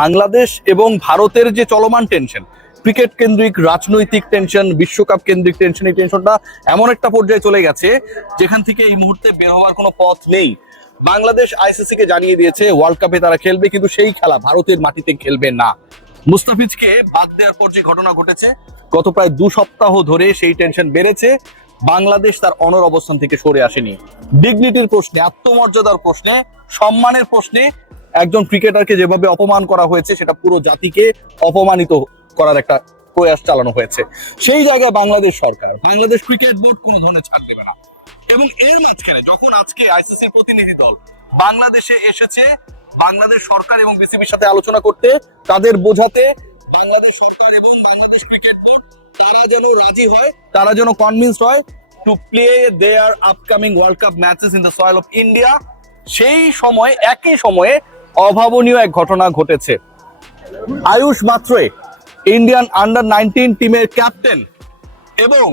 বাংলাদেশ এবং ভারতের যে চলমান টেনশন, ক্রিকেট কেন্দ্রিক রাজনৈতিক টেনশন, বিশ্বকাপ কেন্দ্রিক টেনশন, এই টেনশনটা এমন একটা পর্যায়ে চলে গেছে যেখান থেকে এই মুহূর্তে বের হওয়ার কোনো পথ নেই। বাংলাদেশ আইসিসি কে জানিয়ে দিয়েছে ওয়ার্ল্ড কাপে তারা খেলবে, কিন্তু সেই খেলা ভারতের মাটিতে খেলবে না। মুস্তাফিজকে বাদ দেওয়ার পর যে ঘটনা ঘটেছে, গত প্রায় 2 সপ্তাহ ধরে সেই টেনশন বেড়েছে। বাংলাদেশ তার অনর অবস্থান থেকে সরে আসেনি। ডিগনিটির প্রশ্নে, আত্মমর্যাদার প্রশ্নে, সম্মানের প্রশ্নে একজন ক্রিকেটারকে যেভাবে অপমান করা হয়েছে, সেটা পুরো জাতিকে অপমানিত করার একটা প্রয়াস চালানো হয়েছে। সেই জায়গায় বাংলাদেশ সরকার, বাংলাদেশ ক্রিকেট বোর্ড কোনো ধরনের ছাড় দেবে না। এবং এর মাঝখানে যখন আজকে আইসিসির প্রতিনিধি দল বাংলাদেশে এসেছে বাংলাদেশ সরকার এবং বিসিবির সাথে আলোচনা করতে, তাদের বোঝাতে বাংলাদেশ সরকার এবং বাংলাদেশ ক্রিকেট বোর্ড তারা যেন রাজি হয়, তারা যেন কনভিন্সড হয় to play there upcoming world cup matches in the soil of India. সেই সময় একই সময়ে অভাবনীয় এক ঘটনা ঘটেছে। আয়ুষ মাত্রে ইন্ডিয়ান আন্ডার-19 টিমের ক্যাপ্টেন এবং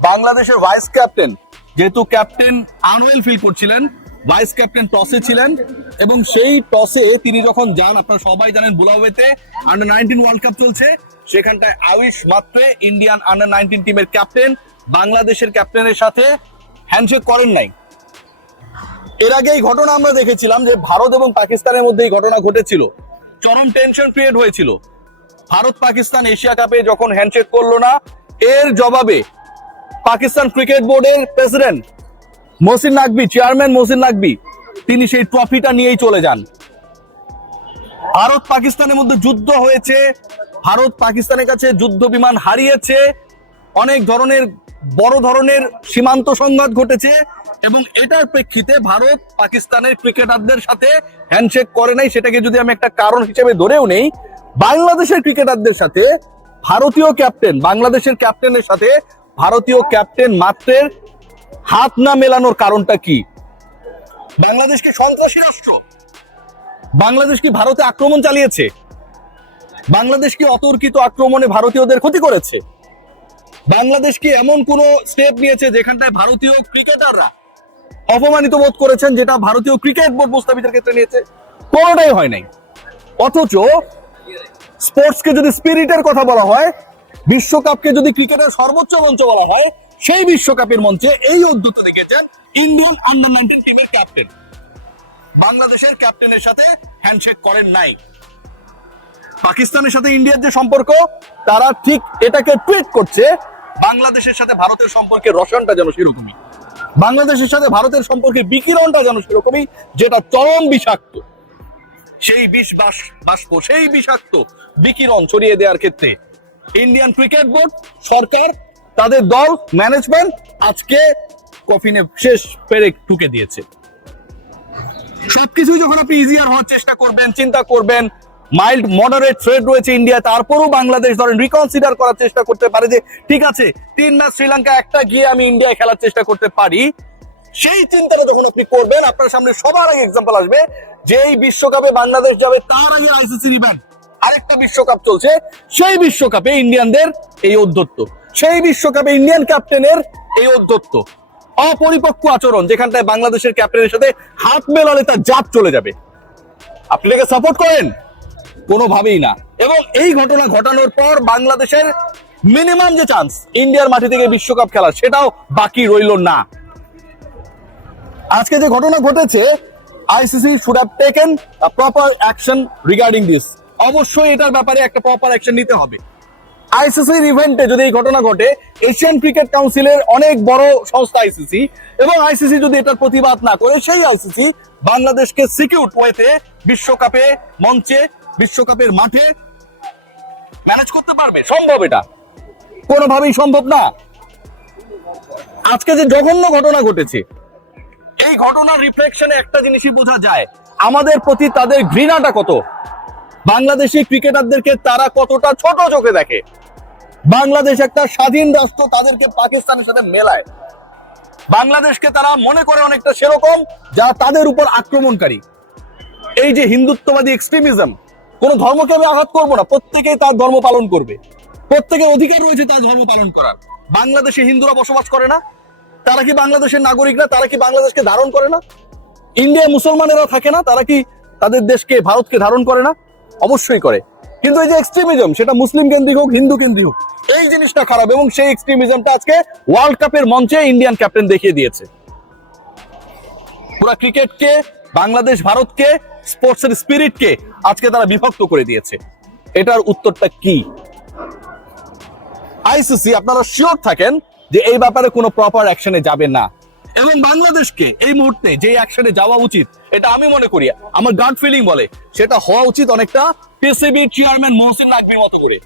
বাংলাদেশের ভাইস ক্যাপ্টেন, যেহেতু ক্যাপ্টেন আনওয়েল ফিল করছিলেন, ভাইস ক্যাপ্টেন টসে ছিলেন এবং সেই টসে তিনি যখন যান, আপনারা সবাই জানেন বুলাওয়েতে আন্ডার-19 ওয়ার্ল্ড কাপ চলছে, সেখানটায় আয়ুষ মাত্রে ইন্ডিয়ান আন্ডার-19 টিমের ক্যাপ্টেন বাংলাদেশের ক্যাপ্টেনের সাথে হ্যান্ডশেক করেন নাই। এর আগে এই ঘটনা আমরা দেখেছিলাম যে ভারত এবং পাকিস্তানের মধ্যে এই ঘটনা ঘটেছিল, চরম টেনশন ক্রিয়েট হয়েছিল। ভারত পাকিস্তান এশিয়া কাপে যখন হ্যান্ডশেক করলো না, এর জবাবে পাকিস্তান ক্রিকেট বোর্ডের প্রেসিডেন্ট মহসিন নাকভি, চেয়ারম্যান মহসিন নাকভি, তিনি সেই ট্রফিটা নিয়েই চলে যান। ভারত পাকিস্তানের মধ্যে যুদ্ধ হয়েছে, ভারত পাকিস্তানের কাছে যুদ্ধ বিমান হারিয়েছে, অনেক ধরনের বড় ধরনের সীমান্ত সংঘাত ঘটেছে এবং এটার প্রেক্ষিতে ভারত পাকিস্তানের ক্রিকেটারদের সাথে হ্যান্ডশেক করে নাই। সেটাকে যদি আমি একটা কারণ হিসেবে ধরেও নেই, বাংলাদেশের ক্রিকেটারদের সাথে ভারতীয় ক্যাপ্টেন, বাংলাদেশের ক্যাপ্টেনের সাথে ভারতীয় ক্যাপ্টেন মাত্রের হাত না মেলানোর কারণটা কি? বাংলাদেশ কি সন্ত্রাসী রাষ্ট্র? বাংলাদেশ কি ভারতে আক্রমণ চালিয়েছে? বাংলাদেশ কি অতর্কিত আক্রমণে ভারতীয়দের ক্ষতি করেছে? বাংলাদেশ কি এমন কোন স্টেপ নিয়েছে যেখানটায় ভারতীয় ক্রিকেটাররা অপমানিত বোধ করেছেন, যেটা ভারতীয় ক্রিকেট বোর্ড মুস্তাফিজের ক্ষেত্রে নিয়েছে? কোনোটাই হয় নাই। অথচ স্পোর্টসকে যদি স্পিরিটের কথা বলা হয়, বিশ্বকাপকে যদি ক্রিকেটের সর্বোচ্চ মঞ্চ বলা হয়, সেই বিশ্বকাপের মঞ্চে এই অদ্ভুত দেখেছেন ইন্ডিয়ান আন্ডার-19 টিমের ক্যাপ্টেন বাংলাদেশের ক্যাপ্টেনের সাথে হ্যান্ডশেক করেন নাই। পাকিস্তানের সাথে ইন্ডিয়ার যে সম্পর্ক, তারা ঠিক এটাকে টুইট করছে বাংলাদেশের সাথে ভারতের সম্পর্কে রসায়নটা যেন সেরকমই, বাংলাদেশের সাথে ভারতের সম্পর্কে বিকিরণটা যেন সেরকমই, যেটা চরম বিষাক্ত। সেই বাষ্প, সেই বিষাক্ত বিকিরণ ছড়িয়ে দেওয়ার ক্ষেত্রে ইন্ডিয়ান ক্রিকেট বোর্ড, সরকার, তাদের দল, ম্যানেজমেন্ট আজকে কফিনে শেষ পেরেক ঠুকে দিয়েছে। সবকিছুই যখন আপনি ইজিয়ার হওয়ার চেষ্টা করবেন, চিন্তা করবেন মাইল্ড মডারেট থ্রেড রয়েছে ইন্ডিয়া, তারপরও বাংলাদেশ ধরেন রিকনসিডার করার চেষ্টা করতে পারে যে ঠিক আছে 3 ম্যাচ শ্রীলঙ্কা, একটা গিয়ে আমি ইন্ডিয়ায় খেলার চেষ্টা করতে পারি। সেই চিন্তাটা যখন আপনি করবেন, আপনার সামনে সবার আগে এক্সাম্পল আসবে যে এই বিশ্বকাপে বাংলাদেশ যাবে, তার আগে আইসিসির ইভেন্ট আরেকটা বিশ্বকাপ চলছে, সেই বিশ্বকাপে ইন্ডিয়ানদের এই ঔদ্ধত্য, সেই বিশ্বকাপে ইন্ডিয়ান ক্যাপ্টেনের এই ঔদ্ধত্য, অপরিপক্ক আচরণ, যেখানটায় বাংলাদেশের ক্যাপ্টেনের সাথে হাত মেলালে তার জাত চলে যাবে। আপনি এটাকে সাপোর্ট করেন? কোনোভাবেই না। এবং এই ঘটনা ঘটানোর পর বাংলাদেশের মিনিমাম যে চান্স ইন্ডিয়ার মাটি থেকে বিশ্বকাপ খেলা, সেটাও বাকি রইল না। আজকে যে ঘটনা ঘটেছে, ICC should have taken a proper action regarding this. অবশ্যই এটার ব্যাপারে একটা প্রপার অ্যাকশন নিতে হবে। আইসিসির ইভেন্টে যদি এই ঘটনা ঘটে, এশিয়ান ক্রিকেট কাউন্সিলের অনেক বড় সংস্থা আইসিসি, এবং আইসিসি যদি এটার প্রতিবাদ না করে, সেই আইসিসি বাংলাদেশকে সিকিউর ওয়েতে বিশ্বকাপে মঞ্চে, বিশ্বকাপের মাঠে ম্যানেজ করতে পারবে? সম্ভব? এটা কোনোভাবেই সম্ভব না। আজকে যে জঘন্য ঘটনা ঘটেছে, এই ঘটনার রিফ্লেকশনে একটা জিনিসই বোঝা যায়, আমাদের প্রতি তাদের ঘৃণাটা কত। বাংলাদেশি ক্রিকেটারদেরকে তারা কতটা ছোট চোখে দেখে। বাংলাদেশ একটা স্বাধীন রাষ্ট্র, তাদেরকে পাকিস্তানের সাথে মেলায়। বাংলাদেশকে তারা মনে করে অনেকটা সেরকম যা তাদের উপর আক্রমণকারী। এই যে হিন্দুত্ববাদী এক্সট্রিমিজম, কোন ধর্মকে আমি আঘাত করবো না, প্রত্যেকেই তার ধর্ম পালন করবে, প্রত্যেকের অধিকার রয়েছে তার ধর্ম পালন করার। বাংলাদেশে হিন্দুরা বসবাস করে না? তারা কি বাংলাদেশের নাগরিক না? তারা কি বাংলাদেশকে ধারণ করে না? ইন্ডিয়ায় মুসলমানেরা থাকে না? তারা কি তাদের দেশকে, ভারতকে ধারণ করে না? অবশ্যই করে, কিন্তু এই যে এক্সট্রিমিজম, সেটা মুসলিম কেন্দ্রিক হোক, হিন্দু কেন্দ্রিক হোক, এই জিনিসটা খারাপ। এবং সেই এক্সট্রিমিজমটা আজকে ওয়ার্ল্ড কাপের মঞ্চে ইন্ডিয়ান ক্যাপ্টেন দেখিয়ে দিয়েছে। পুরা ক্রিকেটকে, বাংলাদেশ ভারতকে, স্পোর্টসের স্পিরিটকে আজকে তারা বিভক্ত করে দিয়েছে। এটার উত্তরটা কি? আইসিসি আপনারা শিওর থাকেন যে এই ব্যাপারে কোনো প্রপার অ্যাকশনে যাবে না, এবং বাংলাদেশকে এই মুহূর্তে যে অ্যাকশনে যাওয়া উচিত, এটা আমি মনে করি, আমার গাট ফিলিং বলে সেটা হওয়া উচিত অনেকটা পিসিবি চেয়ারম্যান মহসিন নাকভির মতো করে।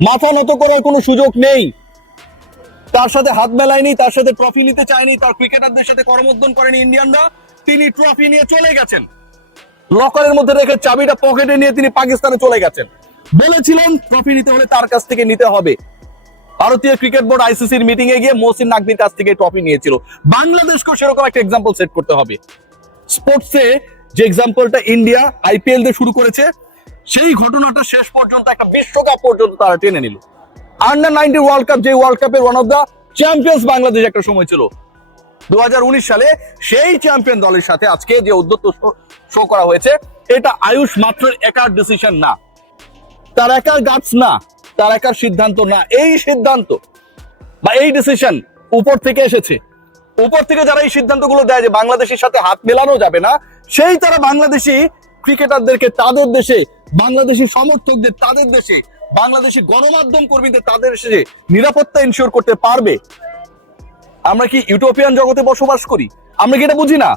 মাথা নত করার কোনো সুযোগ নেই, তার সাথে হাত মেলায়নি, তার সাথে ট্রফি নিতে চায়নি, তার ক্রিকেটারদের সাথে করমর্দন করেনি ইন্ডিয়ানরা। তিনি ট্রফি নিয়ে চলে গেছেন, লকারের মধ্যে রেখে চাবিটা পকেটে নিয়ে তিনি পাকিস্তানে চলে গেছেন। বলেছিলেন ট্রফি নিতে হলে তার কাছ থেকে নিতে হবে। ভারতীয় ক্রিকেট বোর্ড আইসিসির মিটিং এ গিয়ে মহসিন নাকভির কাছ থেকে ট্রফি নিয়েছিল। বাংলাদেশকেও সেরকম একটা এক্সাম্পল সেট করতে হবে। স্পোর্টসে যে এক্সাম্পলটা ইন্ডিয়া আইপিএল দিয়ে শুরু করেছে, সেই ঘটনাটা শেষ পর্যন্ত একটা বিশ্বকাপ পর্যন্ত তারা টেনে নিল। আন্ডার-19 ওয়ার্ল্ড কাপ, যে ওয়ার্ল্ড কাপের one of the champions Bangladesh একটা সময় ছিল 2019 সালে, সেই চ্যাম্পিয়ন দলের সাথে আজকে যে উদ্যোক্ত শো করা হয়েছে, এটা আয়ুষ মাত্র একার ডিসিশন না, তার একার গাটস না, তার একার সিদ্ধান্ত না। এই সিদ্ধান্ত বা এই ডিসিশন উপর থেকে এসেছে। উপর থেকে যারা এই সিদ্ধান্তগুলো দেয় যে বাংলাদেশের সাথে হাত মেলানো যাবে না, সেই তারা বাংলাদেশি ক্রিকেটারদেরকে তাদের দেশে, বাংলাদেশি সমর্থকদের তাদের দেশে, বাংলাদেশি গণমাধ্যম কর্মীদের তাদের দেশে নিরাপত্তা ইনশিওর করতে পারবে। আমরা কি ইউটোপিয়ান জগতে বসবাস করি? আমরা কি এটা বুঝি না?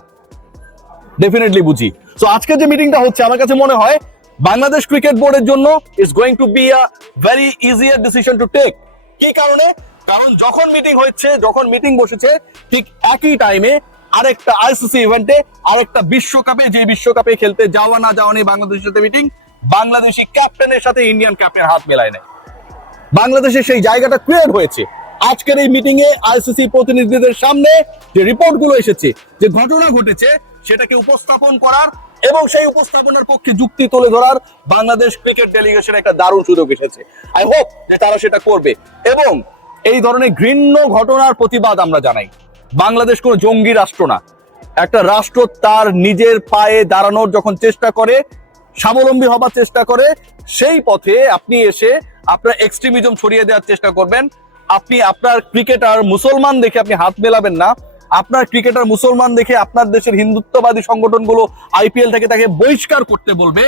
ডেফিনেটলি বুঝি। তো আজকে যে মিটিংটা হচ্ছে, আমার কাছে মনে হয় বাংলাদেশ ক্রিকেট বোর্ডের জন্য is going to be a very easier decision to take. কি কারণে? কারণ যখন মিটিং হচ্ছে, যখন মিটিং বসেছে, ঠিক একই টাইমে আরেকটা আইসিসি ইভেন্টে, আরেকটা বিশ্বকাপে, যে বিশ্বকাপে খেলতে যাওয়া না যাওয়া নিয়ে বাংলাদেশের সাথে মিটিং, বাংলাদেশি ক্যাপ্টেনের সাথে ইন্ডিয়ান ক্যাপ্টেন হাত মেলায় নেয়। বাংলাদেশের সেই জায়গাটা ক্রিয়েট হয়েছে। আজকের এই মিটিং এ আইসিসি প্রতিনিধিদের সামনে যে রিপোর্ট গুলো এসেছে, যে ঘটনা ঘটেছে, সেটাকে উপস্থাপন করার এবং সেই উপস্থাপনের পক্ষে যুক্তি তুলে ধরার বাংলাদেশ ক্রিকেট ডেলিগেশন একটা দারুণ সুযোগ এসেছে। আই হোপ যে তারা সেটা করবে, এবং এই ধরনের ঘৃণ্য ঘটনার প্রতিবাদ আমরা জানাই। বাংলাদেশ কোনো জঙ্গি রাষ্ট্র না। একটা রাষ্ট্র তার নিজের পায়ে দাঁড়ানোর যখন চেষ্টা করে, স্বাবলম্বী হবার চেষ্টা করে, সেই পথে আপনি এসে আপনার এক্সট্রিমিজম ছড়িয়ে দেওয়ার চেষ্টা করবেন। আপনি আপনার ক্রিকেটার মুসলমান দেখে আপনি হাত মেলাবেন না। আপনার ক্রিকেটার মুসলমান দেখে আপনার দেশের হিন্দুত্ববাদী সংগঠনগুলো আইপিএল থেকে তাকে বহিষ্কার করতে বলবে,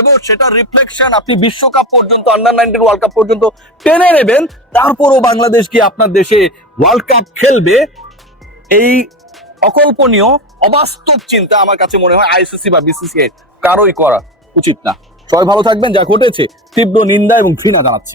এবং সেটা রিফ্লেকশন আপনি বিশ্বকাপ পর্যন্ত, আন্ডার-19 ওয়ার্ল্ড কাপ পর্যন্ত টেনে নেবেন। তারপরও বাংলাদেশ কি আপনার দেশে ওয়ার্ল্ড কাপ খেলবে? এই অকল্পনীয়, অবাস্তব চিন্তা আমার কাছে মনে হয় আইসিসি বা বিসিসিআই কারোই করা উচিত না। সবাই ভালো থাকবেন। যা ঘটেছে তীব্র নিন্দা এবং ঘৃণা জানাচ্ছি।